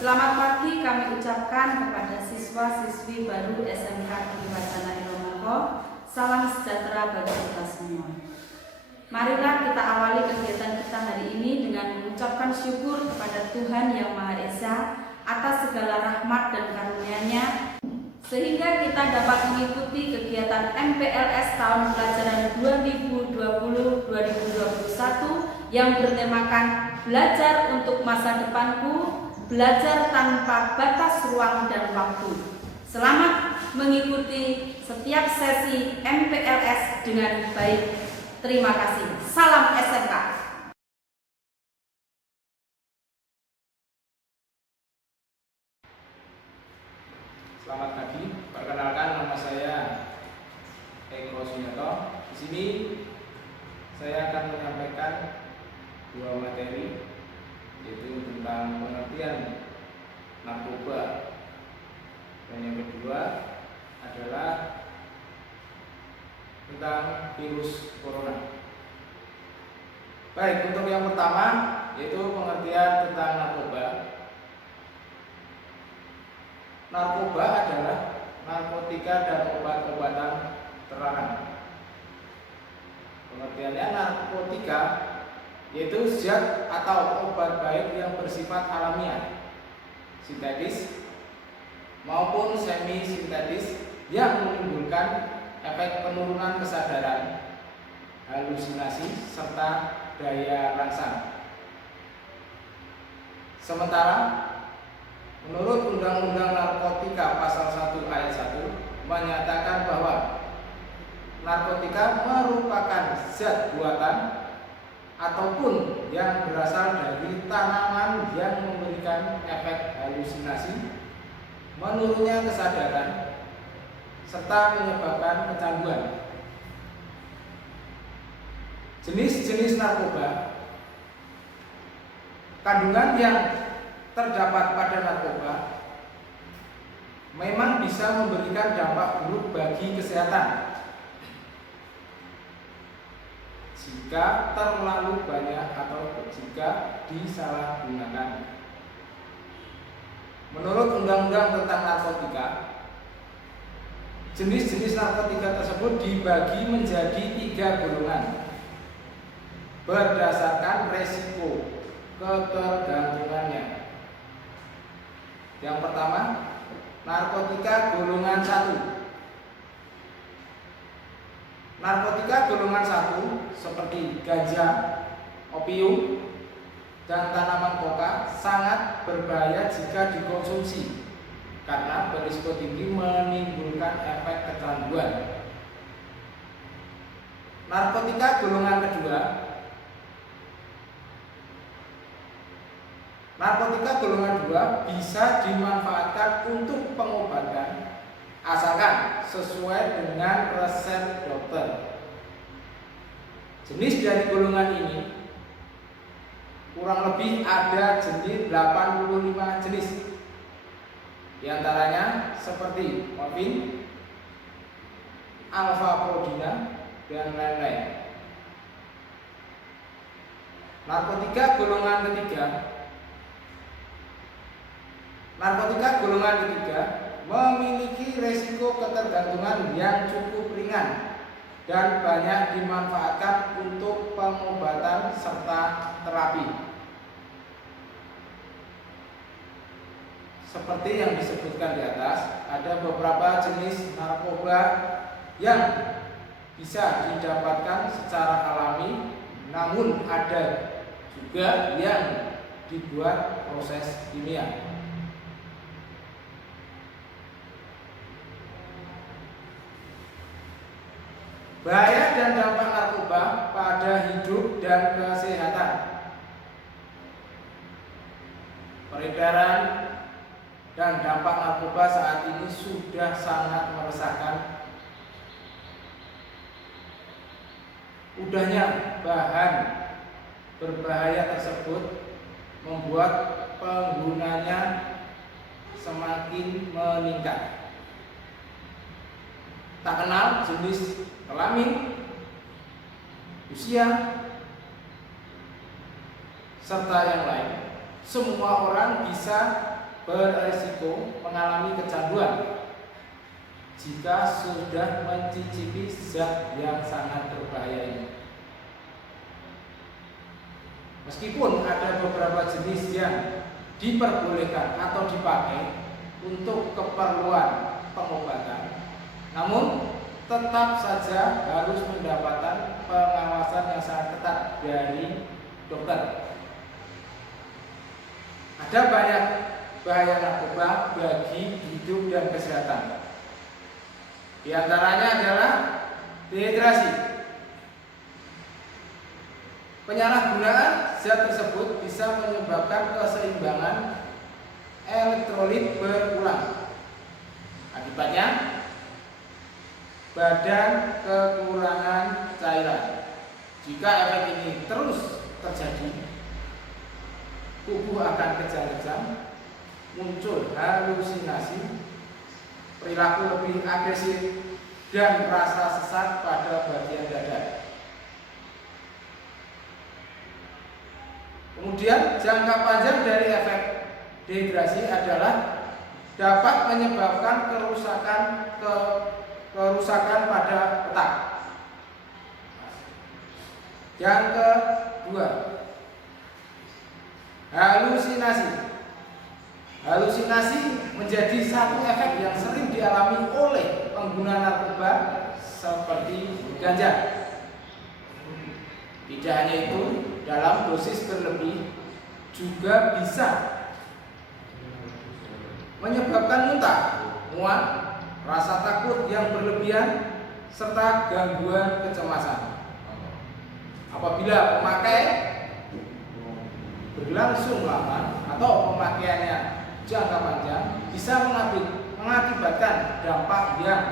Selamat pagi kami ucapkan kepada siswa-siswi baru SMK Negeri Wacana Ilomoko. Salam sejahtera bagi kita semua. Marilah kita awali kegiatan kita hari ini dengan mengucapkan syukur kepada Tuhan Yang Maha Esa atas segala rahmat dan karunia-Nya, sehingga kita dapat mengikuti kegiatan MPLS tahun pelajaran 2020-2021 yang bertemakan Belajar untuk Masa Depanku, Belajar Tanpa Batas Ruang dan Waktu. Selamat mengikuti setiap sesi MPLS dengan baik. Terima kasih. Salam SMK. Selamat pagi. Perkenalkan, nama saya Eko Sunyoto. Di sini saya akan menyampaikan dua materi, yaitu tentang pengertian narkoba, dan yang kedua adalah tentang virus corona. Baik, untuk yang pertama yaitu pengertian tentang narkoba. Narkoba adalah narkotika dan obat-obatan terlarang. Pengertiannya, narkotika yaitu zat atau obat baik yang bersifat alamiah, sintetis maupun semi sintetis, yang menimbulkan efek penurunan kesadaran, halusinasi, serta daya rangsang. Sementara menurut Undang-Undang Narkotika Pasal 1 Ayat 1 menyatakan bahwa narkotika merupakan zat buatan ataupun yang berasal dari tanaman yang memberikan efek halusinasi, menurunnya kesadaran, serta menyebabkan kecanduan. Jenis-jenis narkoba. Kandungan yang terdapat pada narkoba memang bisa memberikan dampak buruk bagi kesehatan jika terlalu banyak atau jika disalahgunakan. Menurut Undang-Undang tentang Narkotika, jenis-jenis narkotika tersebut dibagi menjadi 3 golongan berdasarkan resiko ketergantungannya. Yang pertama, narkotika golongan 1. Narkotika golongan 1 seperti ganja, opium, dan tanaman koka sangat berbahaya jika dikonsumsi karena berisiko tinggi menimbulkan efek kecanduan. Narkotika golongan kedua. Narkotika golongan 2 bisa dimanfaatkan untuk pengobatan asalkan sesuai dengan resep dokter. Jenis dari golongan ini kurang lebih ada jenis 85 jenis. Di antaranya seperti morfin, alfa-prodina, dan lain-lain. Narkotika golongan ketiga. Narkotika golongan ketiga memiliki resiko ketergantungan yang cukup ringan dan banyak dimanfaatkan untuk pengobatan serta terapi. Seperti yang disebutkan di atas, ada beberapa jenis narkoba yang bisa didapatkan secara alami, namun ada juga yang dibuat proses kimia. Bahaya dan dampak narkoba pada hidup dan kesehatan. Peredaran dan dampak narkoba saat ini sudah sangat meresahkan. Udahnya bahan berbahaya tersebut membuat penggunanya semakin meningkat. Tak kenal jenis kelamin, usia, serta yang lain. Semua orang bisa beresiko mengalami kecanduan jika sudah mencicipi zat yang sangat berbahaya ini. Meskipun ada beberapa jenis yang diperbolehkan atau dipakai untuk keperluan pengobatan, namun tetap saja harus mendapatkan pengawasan yang sangat ketat dari dokter. Ada banyak bahaya narkoba bagi hidup dan kesehatan. Di antaranya adalah dehidrasi. Penyalahgunaan zat tersebut bisa menyebabkan keseimbangan elektrolit berulang. Akibatnya, badan kekurangan cairan. Jika efek ini terus terjadi, tubuh akan kejang-kejang, muncul halusinasi, perilaku lebih agresif, dan rasa sesak pada bagian dada. Kemudian jangka panjang dari efek dehidrasi adalah dapat menyebabkan kerusakan pada otak. Yang kedua, halusinasi. Halusinasi menjadi satu efek yang sering dialami oleh pengguna narkoba seperti ganja. Tidak hanya itu, dalam dosis berlebih juga bisa menyebabkan muntah, mual, rasa takut yang berlebihan, serta gangguan kecemasan. Apabila pemakai berlangsung lama atau pemakaiannya jangka panjang, bisa mengakibatkan dampak yang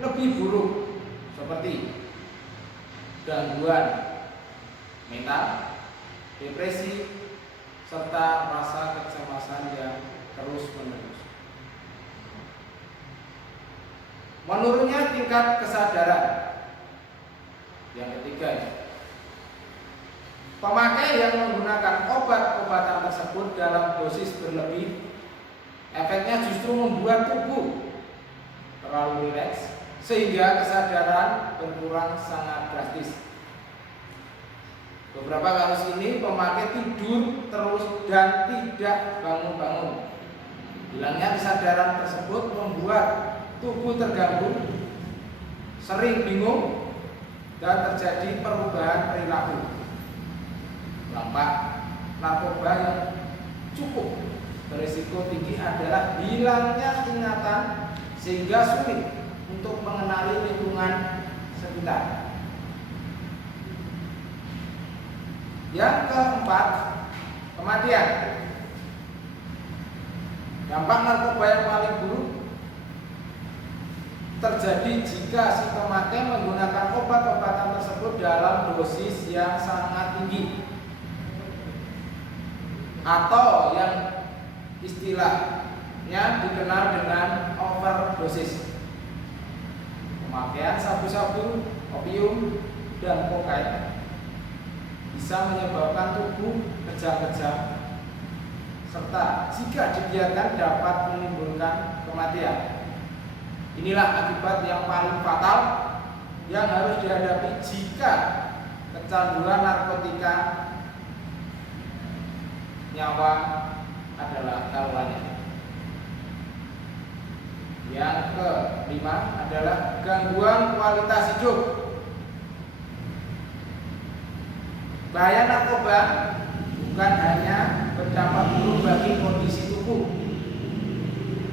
lebih buruk seperti gangguan mental, depresi, serta rasa kecemasan yang terus-menerus. Menurunnya tingkat kesadaran. Yang ketiga, pemakai yang menggunakan obat-obatan tersebut dalam dosis berlebih, efeknya justru membuat tubuh terlalu rileks sehingga kesadaran berkurang sangat drastis. Beberapa kasus ini pemakai tidur terus dan tidak bangun-bangun. Hilangnya kesadaran tersebut membuat tubuh terganggu, sering bingung, dan terjadi perubahan perilaku. Dampak narkoba yang cukup berisiko tinggi adalah hilangnya ingatan sehingga sulit untuk mengenali lingkungan sekitar. Yang keempat, kematian. Dampak narkoba yang paling buruk terjadi jika si pemakai menggunakan obat-obatan tersebut dalam dosis yang sangat tinggi, atau yang istilahnya dikenal dengan overdosis. Pemakaian sabu-sabu, opium, dan kokain bisa menyebabkan tubuh kejang-kejang, serta jika dibiarkan dapat menimbulkan kematian. Inilah akibat yang paling fatal yang harus dihadapi jika kecanduan narkotika. Nyawa adalah taruhannya. Yang kelima adalah gangguan kualitas hidup. Bahaya narkoba bukan hanya berdampak buruk bagi kondisi tubuh.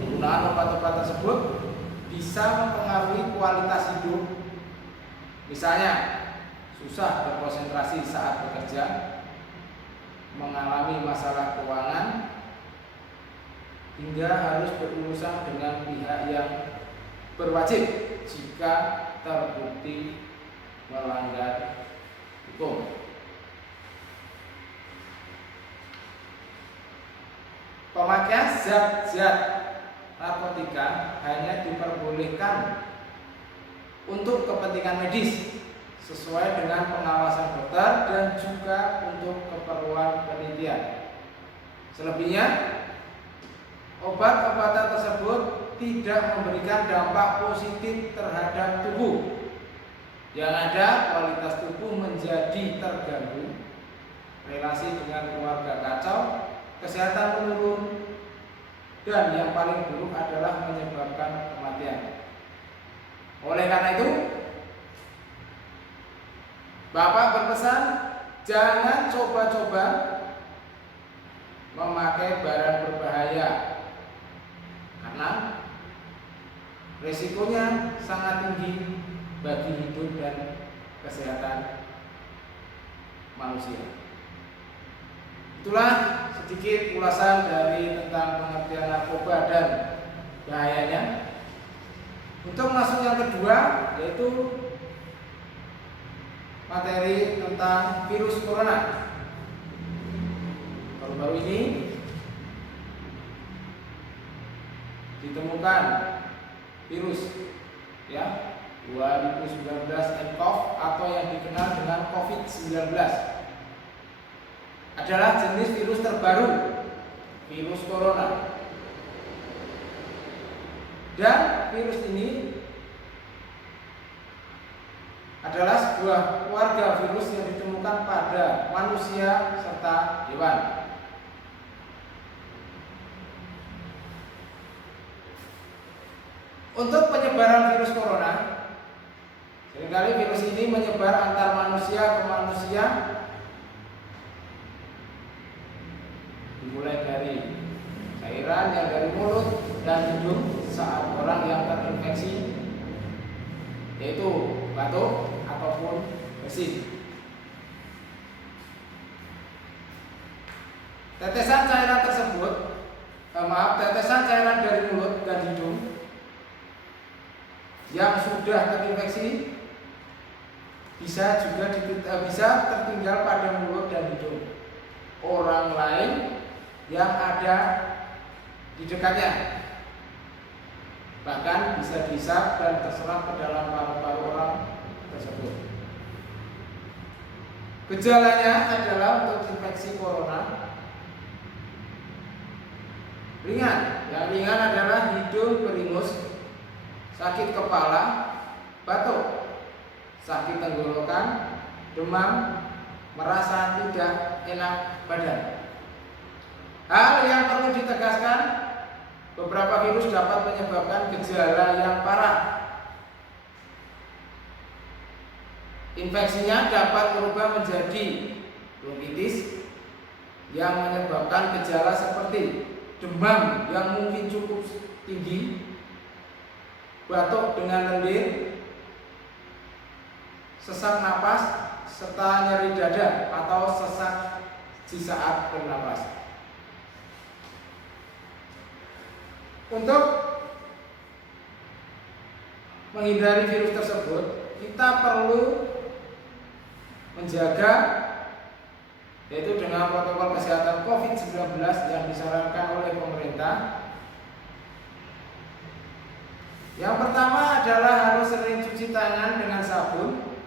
Penggunaan obat-obat tersebut bisa mempengaruhi kualitas hidup. Misalnya, susah berkonsentrasi saat bekerja, mengalami masalah keuangan, hingga harus berurusan dengan pihak yang berwajib jika terbukti melanggar hukum. Pemakaian zat-zat narkotika hanya diperbolehkan untuk kepentingan medis sesuai dengan pengawasan dokter dan juga untuk keperluan penelitian. Selebihnya obat-obatan tersebut tidak memberikan dampak positif terhadap tubuh. Yang ada, kualitas tubuh menjadi terganggu, relasi dengan keluarga kacau, kesehatan menurun, dan yang paling buruk adalah menyebabkan kematian. Oleh karena itu, Bapak berpesan jangan coba-coba memakai barang berbahaya karena risikonya sangat tinggi bagi hidup dan kesehatan manusia. Itulah sedikit ulasan dari tentang pengertian narkoba dan bahayanya. Untuk masuk yang kedua, yaitu materi tentang virus corona. Baru-baru ini ditemukan virus 2019 nCoV atau yang dikenal dengan COVID-19 adalah jenis virus terbaru, virus corona. Dan virus ini adalah sebuah keluarga virus yang ditemukan pada manusia serta hewan. Untuk penyebaran virus corona, seringkali virus ini menyebar antar manusia ke manusia, dimulai dari cairan yang dari mulut dan hidung saat orang yang terinfeksi, yaitu batuk ataupun bersin. Tetesan cairan dari mulut dan hidung yang sudah terinfeksi bisa tertinggal pada mulut dan hidung orang lain yang ada di dekatnya, bahkan bisa dihisap dan terserap ke dalam paru-paru orang tersebut. Gejalanya adalah untuk infeksi corona ringan. Yang ringan adalah hidung beringus, sakit kepala, batuk, sakit tenggorokan, demam, merasa tidak enak badan. Hal yang perlu ditegaskan, beberapa virus dapat menyebabkan gejala yang parah. Infeksinya dapat berubah menjadi bronkitis yang menyebabkan gejala seperti demam yang mungkin cukup tinggi, batuk dengan lendir, sesak napas, serta nyeri dada atau sesak di saat bernapas. Untuk menghindari virus tersebut, kita perlu menjaga, yaitu dengan protokol kesehatan COVID-19 yang disarankan oleh pemerintah. Yang pertama adalah harus sering cuci tangan dengan sabun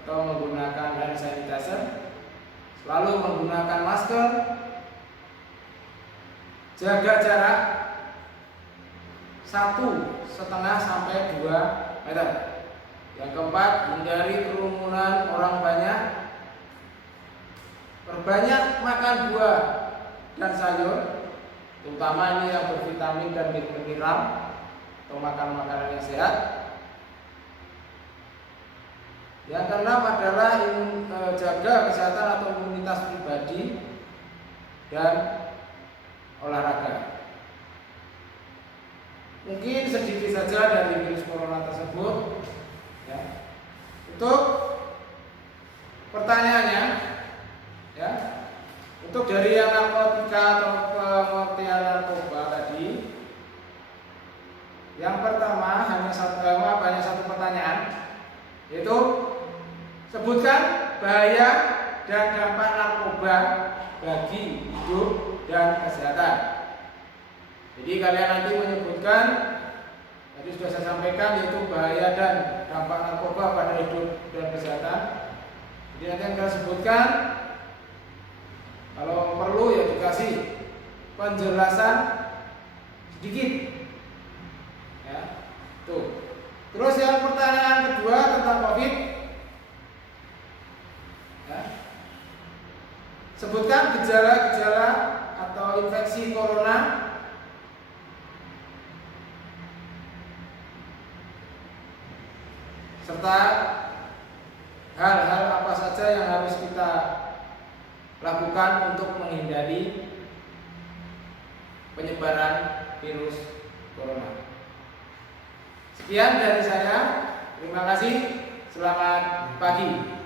atau menggunakan hand sanitizer, selalu menggunakan masker, jaga jarak 1,5 sampai 2 meter. Yang keempat, hindari kerumunan orang banyak. Perbanyak makan buah dan sayur, terutama ini yang bervitamin dan mineral, atau makan makanan yang sehat. Yang keenam adalah jaga kesehatan atau imunitas pribadi dan olahraga. Mungkin sedikit saja dari virus corona tersebut. Untuk pertanyaannya, untuk dari yang narkotika atau pengertian narkoba tadi, yang pertama hanya satu pertanyaan, yaitu sebutkan bahaya dan dampak narkoba bagi hidup dan kesehatan. Jadi kalian nanti menyebutkan, tadi sudah saya sampaikan, yaitu bahaya dan dampak narkoba pada hidup dan kesehatan. Jadi nanti yang kalian sebutkan, kalau perlu ya dikasih penjelasan sedikit. Ya, tuh. Terus yang pertanyaan kedua tentang COVID. Ya. Sebutkan gejala-gejala atau infeksi corona serta hal-hal apa saja yang harus kita lakukan untuk menghindari penyebaran virus corona. Sekian dari saya. Terima kasih. Selamat pagi.